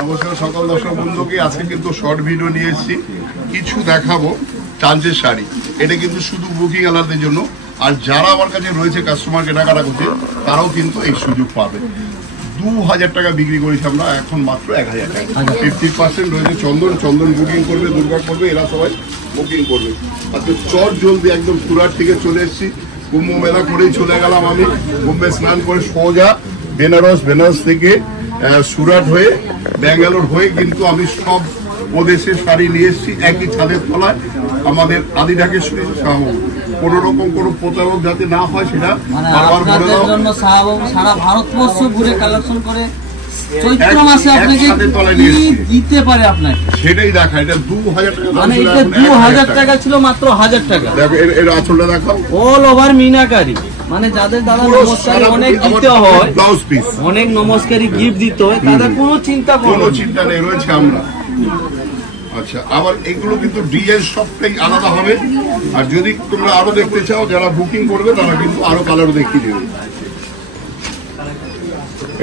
নমস্কার সকল দর্শক বন্ধুকে। আজকে কিন্তু শর্ট ভিডিও নিয়ে এসেছি, কিছু দেখাবো টাঞ্চের শাড়ি। এটা কিন্তু শুধু বুকিং আলাদের জন্য, আর যারা আমার কাছে রয়েছে কাস্টমার কেনাকাটা করছে তারাও কিন্তু এই সুযোগ পাবে। 2000 টাকা বিক্রি করেছি আমরা, এখন মাত্র 1000 টাকা। 50% রয়েছে চন্দন। চন্দন বুকিং করবে, দুর্গা করবে, এরা সবাই বুকিং করবে। আজকে চট জলদি একদম সুরাট থেকে চলে এসেছি। কুম্ভ মেলা করেই চলে গেলাম আমি। কুম্ভে স্নান করে সোজা বেনারস থেকে সুরাট হয়ে ব্যাঙ্গালোর হয়ে কিন্তু আমি সব প্রদেশের শাড়ি নিয়ে এসেছি একই ছাদের তলায়। আমাদের আদি ঢাকেশ্বরী শাহবাবু, কোন রকম কোনো প্রতারক যাতে না হয় সেটা বারবার বলে দাও। সারা ভারতবর্ষ ঘুরে কালেকশন করে চৈত্র মাসে আপনাকে দিতে পারে আপনাকে, সেটাই দেখা। এটা 2000 টাকা, মানে এটা 2000 টাকা ছিল, মাত্র 1000 টাকা। দেখো এর আঁচলটা দেখাও, অল ওভার মিনাকারি। মানে যাদের দাদা নমস্কারী অনেক দিতে হয়, ব্লাউজ পিস অনেক নমস্কারী গিফট দিতে হয়, তাদের কোনো চিন্তা নেই, রয়েছে আমরা। আচ্ছা, আবার এগুলো কিন্তু ডিজাইন সবটাই আলাদা হবে। আর যদি তোমরা আরো দেখতে চাও, যারা বুকিং করবে তারা কিন্তু আরো কালার দেখিয়ে দেবে।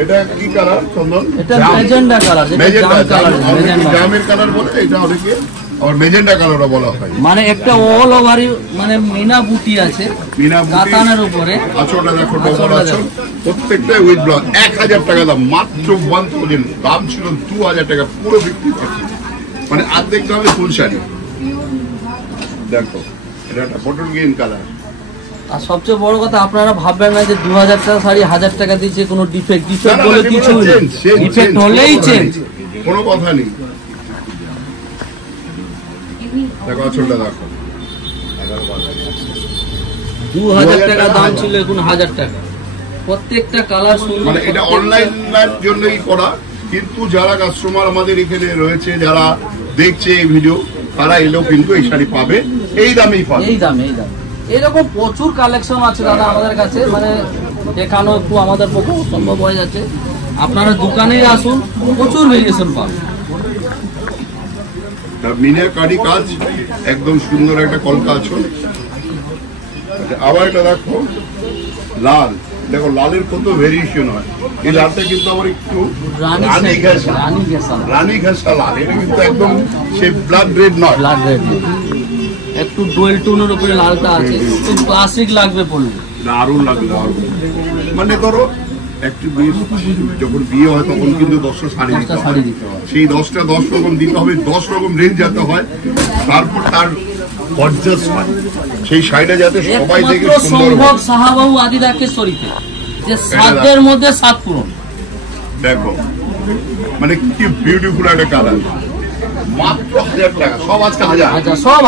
এটা কি কালার চন্দন? এটা ম্যাজেন্ডা কালার, জামের কালার বলে, এটা অনেকে আর মেজেন্ডা কালারও বলা হয়। মানে একটা অল ওভার মানে মিনা বুটি আছে, মিনা কাতানের উপরে। আঁচলটা দেখো, ডবল আঁচল, প্রত্যেকটা উইথ ব্লাউজ। 1000 টাকা দাম, মাত্র 1000। দাম ছিল 2000 টাকা, পুরো 50%, মানে অর্ধেক দামে ফুল শাড়ি। দেখো এটা একটা বটল গ্রিন কালার। আর সবচেয়ে বড় কথা, আপনারা ভাববেন না যে 2000 টাকা শাড়ি 1000 টাকা দিচ্ছে কোনো ডিফেক্ট বলে কিছু নেই। ডিফেক্ট হলেই চেঞ্জ, কোনো কথা নেই। দেখো আঁচলটা দেখো, 2000 টাকা দাম ছিল, এখন 1000 টাকা। প্রত্যেকটা কালার সুন্দর। মানে এটা অনলাইনের জন্যই করা, কিন্তু যারা কাস্টমার আমাদের এখানে রয়েছে, যারা দেখছে এই ভিডিও, তারা এলেও কিন্তু এই শাড়ি পাবে এই দামেই পাবে। এই দামে এরকম প্রচুর কালেকশন আছে দাদা আমাদের কাছে, মানে দেখানো একটু আমাদের পক্ষে সম্ভব হয়ে যাচ্ছে। আপনারা দোকানেই আসুন, প্রচুর ভেরিয়েশন পাবেন। মিনাকারি কাজ, একদম সুন্দর একটা কলকা আঁচল। আবার এটা দেখো লাল, দেখো লালের কত ভেরিয়েশন হয়। এই লালটা কিন্তু আমার একটু রানী ঘেঁষা লাল। এটা কিন্তু একদম সেই ব্লাড রেড নয়, ব্লাড রেড একটু ডুয়েল টোনের উপরে লালটা আছে, একটু ক্লাসিক লাগবে পড়লে, দারুণ লাগবে। মানে ধরো একটু যখন বিয়ে হয় তখন কিন্তু 10টা শাড়ি দিতে হয়, সেই 10টা 10 রকম দিতে হবে, 10 রকম রেঞ্জ যেতে হয়, তারপর তার গর্জাস হয় সেই শাড়িটা যাতে সবাই দেখে সুন্দর। সম্ভব শাহবাবু আদি ঢাকেশ্বরীতে যে সাতের মধ্যে 7 পূরণ। দেখো মানে কি বিউটিফুল একটা কালার, মাত্র 1000 টাকা। সব আজকে 1000, সব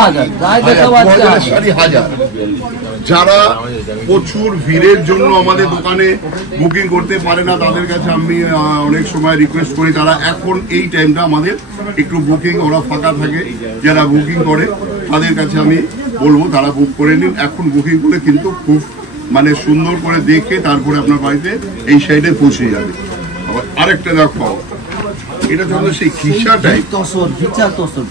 1000 শাড়ি 1000। যারা প্রচুর ভিড়ের জন্য আমাদের দোকানে বুকিং করতে পারে না, তাদের কাছে আমি অনেক সময় রিকোয়েস্ট করি, তারা এখন এই টাইমটা আমাদের একটু বুকিং, ওরা ফাঁকা থাকে যারা বুকিং করে, তাদের কাছে আমি বলবো তারা বুক করে নিন। এখন বুকিং করে কিন্তু খুব মানে সুন্দর করে দেখে তারপরে আপনার বাড়িতে এই সাইডে পৌঁছে যাবে। আবার আরেকটা দেখো, এটা যখন সেই ঘিসা টাইপ,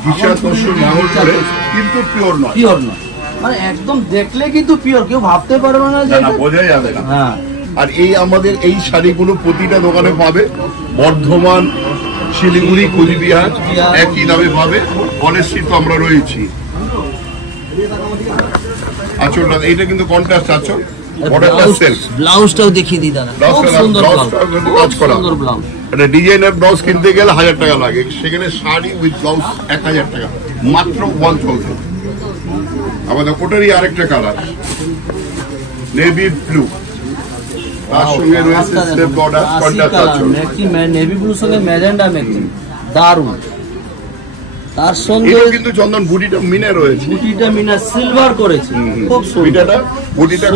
ঘিসা তসর লাঙল করে, কিন্তু পিওর নয়, মানে একদম দেখলে কিন্তু পিওর, কেউ ভাবতে পারবে না যে বোঝা যাবে না। আর এই আমাদের এই শাড়িগুলো প্রতিটা দোকানে পাবে, বর্ধমান, শিলিগুড়ি, কোচবিহার একই দামে পাবে। অনেস্টলি তো আমরা রয়েছি। আঁচলটা এটা কিন্তু কন্ট্রাস্ট আঁচল, ব্লাউজটাও দেখিয়ে দিই দাদা, খুব সুন্দর কাজ করা। একটা ডিজাইনার ব্লাউজ কিনতে গেলে 1000 টাকা লাগে, সেখানে শাড়ি উইথ ব্লাউজ 1000 টাকা, মাত্র 1000। আমাদের ওটারই আরেকটা কালার নেভি ব্লু, তার সঙ্গে রয়েছে স্টেপ বর্ডার, কন্ট্রাস্ট আঁচল। নেভি ব্লুর সঙ্গে ম্যাজেন্ডা ম্যাচিং, দারুণ। তার সঙ্গে কিন্তু চন্দন বুটিটা মিনে রয়েছে, বুটিটা মিনা সিলভার করেছে, খুব সুন্দর। বুটিটা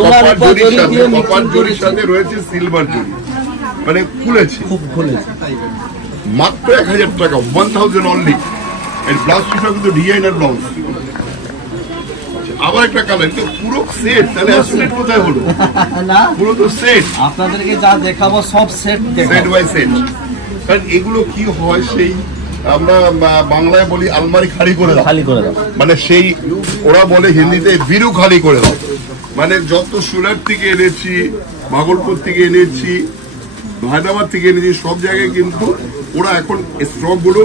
কপার জরির সাথে রয়েছে সিলভার জরি, মানে খুলেছে, খুব খুলেছে। মাত্র 1000 টাকা, 1000 অনলি। এর ব্লাউজটা কিন্তু ডিজাইনার ব্লাউজ। আবার একটা কালার, পুরো সেট, তাহলে আসলে কোথায় হলো না, পুরো তো সেট। আপনাদেরকে যা দেখাবো সব সেট বাই সেট। কারণ এগুলো কি হয়, সেই আমরা বাংলায় বলি আলমারি খালি করে দাও, মানে সেই ওরা বলে হিন্দিতে বিরু খালি করে দাও। মানে যত সুরাট থেকে এনেছি, ভাগলপুর থেকে এনেছি, হায়দ্রাবাদ থেকে এনেছি, সব জায়গায় কিন্তু ওরা এখন স্টক গুলো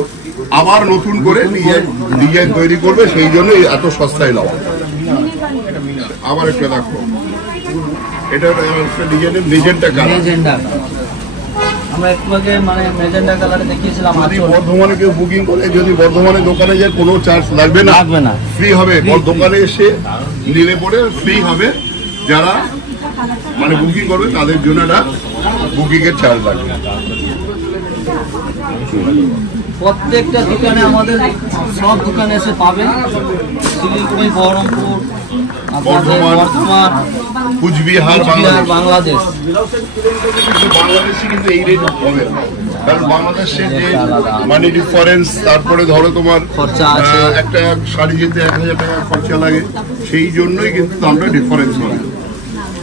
আবার নতুন করে ডিজাইন তৈরি করবে, সেই জন্য এত সস্তায় নেওয়া। আবার একটা দেখো, এটা একটা ডিজাইনের মেজেন্টা কালার। আমরা একটু আগে মানে মেজেন্টা কালারে দেখিয়েছিলাম। যদি বর্ধমানে কেউ বুকিং করে, যদি বর্ধমানে দোকানে যায় কোনো চার্জ লাগবে না, ফ্রি হবে। দোকানে এসে নিলে পরে ফ্রি হবে। যারা মানে বুকিং করবে তাদের জন্য একটা বুকিং এর চার্জ লাগবে। প্রত্যেকটা দোকানে আমাদের সব দোকানে এসে পাবেন। শিলিগুড়ি, বহরমপুর, বর্ধমান, কুচবিহার, বাংলাদেশ। কিন্তু বাংলাদেশে কিন্তু এই রেট হবে না, কারণ বাংলাদেশের যে মানি ডিফারেন্স, তারপরে ধরো তোমার খরচা আছে, একটা শাড়ি যেতে 1000 টাকা খরচা লাগে, সেই জন্যই কিন্তু দামটা ডিফারেন্স হয়।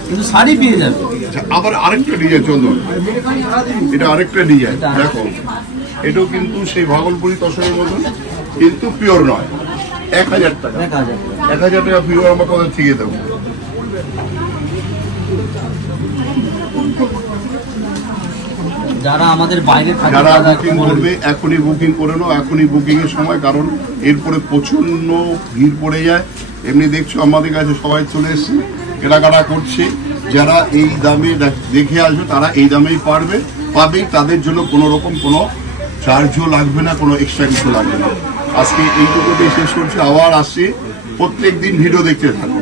কিন্তু শাড়ি পেয়ে যাবে। আবার আরেকটা ডিজাইন চন্দন, এটা আরেকটা ডিজাইন দেখো, এটাও কিন্তু সেই ভাগলপুরি তসরের মতন, কিন্তু পিওর নয়। 1000 টাকা, 1000 টাকা পিওর আমরা কোথা থেকে দেবো? যারা আমাদের বাইরে থাকে, যারা বুকিং করবে এখনই বুকিং করে নাও, এখনই বুকিং এর সময়, কারণ এরপরে প্রচন্ড ভিড় পড়ে যায়। এমনি দেখছো আমাদের কাছে সবাই চলে এসছে, কেনাকাটা করছে। যারা এই দামে দেখে আসবে তারা এই দামেই পাবেই, তাদের জন্য কোনো রকম কোনো চার্জও লাগবে না, কোনো এক্সট্রা কিছু লাগবে না। আজকে এইটুকুতেই শেষ করছি, আবার আসছি। প্রত্যেক দিন ভিডিও দেখতে থাকো।